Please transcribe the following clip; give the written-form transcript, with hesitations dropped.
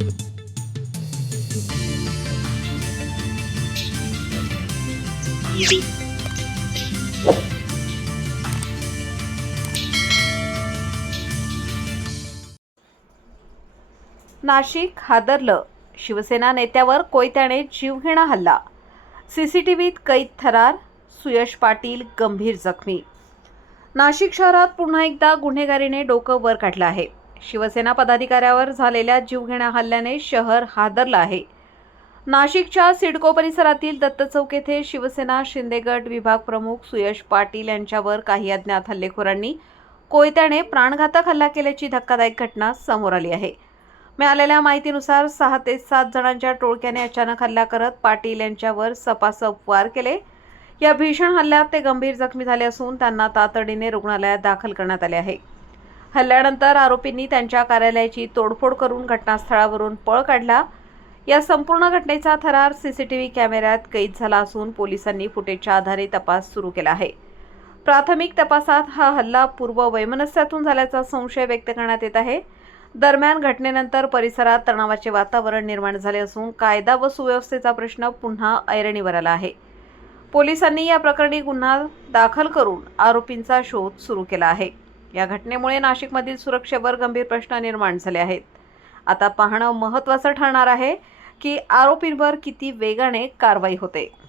नाशिक हादरलं, शिवसेना नेत्यावर कोयत्याने जीवघेणा हल्ला. सीसीटीव्हीत कैद थरार, सुयश पाटील गंभीर जखमी. नाशिक शहरात पुन्हा एकदा गुन्हेगारीने डोकं वर काढलं आहे. शिवसेना पदाधिकाऱ्यावर झालेल्या जीवघेण्या हल्ल्याने शहर हादरलं आहे. नाशिकच्या सिडको परिसरातील दत्त चौक येथे शिवसेना शिंदेगड विभाग प्रमुख सुयश पाटील यांच्यावर काही अज्ञात हल्लेखोरांनी कोयत्याने प्राणघातक हल्ला केल्याची धक्कादायक घटना समोर आली आहे. मिळालेल्या माहितीनुसार 6 ते 7 जणांच्या टोळक्याने अचानक हल्ला करत पाटील यांच्यावर सपासप वार केले. या भीषण हल्ल्यात ते गंभीर जखमी झाले असून त्यांना तातडीने रुग्णालयात दाखल करण्यात आले आहे. हल्ल्यानंतर आरोपींनी त्यांच्या कार्यालयाची तोडफोड करून घटनास्थळावरून पळ काढला. या संपूर्ण घटनेचा थरार सीसीटीव्ही कॅमेऱ्यात कैद झाला असून पोलिसांनी फुटेजच्या आधारे तपास सुरू केला आहे. प्राथमिक तपासात हा हल्ला पूर्व वैमनस्यातून झाल्याचा संशय व्यक्त करण्यात येत आहे. दरम्यान घटनेनंतर परिसरात तणावाचे वातावरण निर्माण झाले असून कायदा व सुव्यवस्थेचा प्रश्न पुन्हा ऐरणीवर आला आहे. पोलिसांनी या प्रकरणी गुन्हा दाखल करून आरोपींचा शोध सुरू केला आहे. या घटनेमुळे नाशिकमधील सुरक्षेवर गंभीर प्रश्न निर्माण झाले आहेत. आता पाहणं महत्त्वाचं ठरणार आहे की आरोपींवर किती वेगाने कारवाई होते.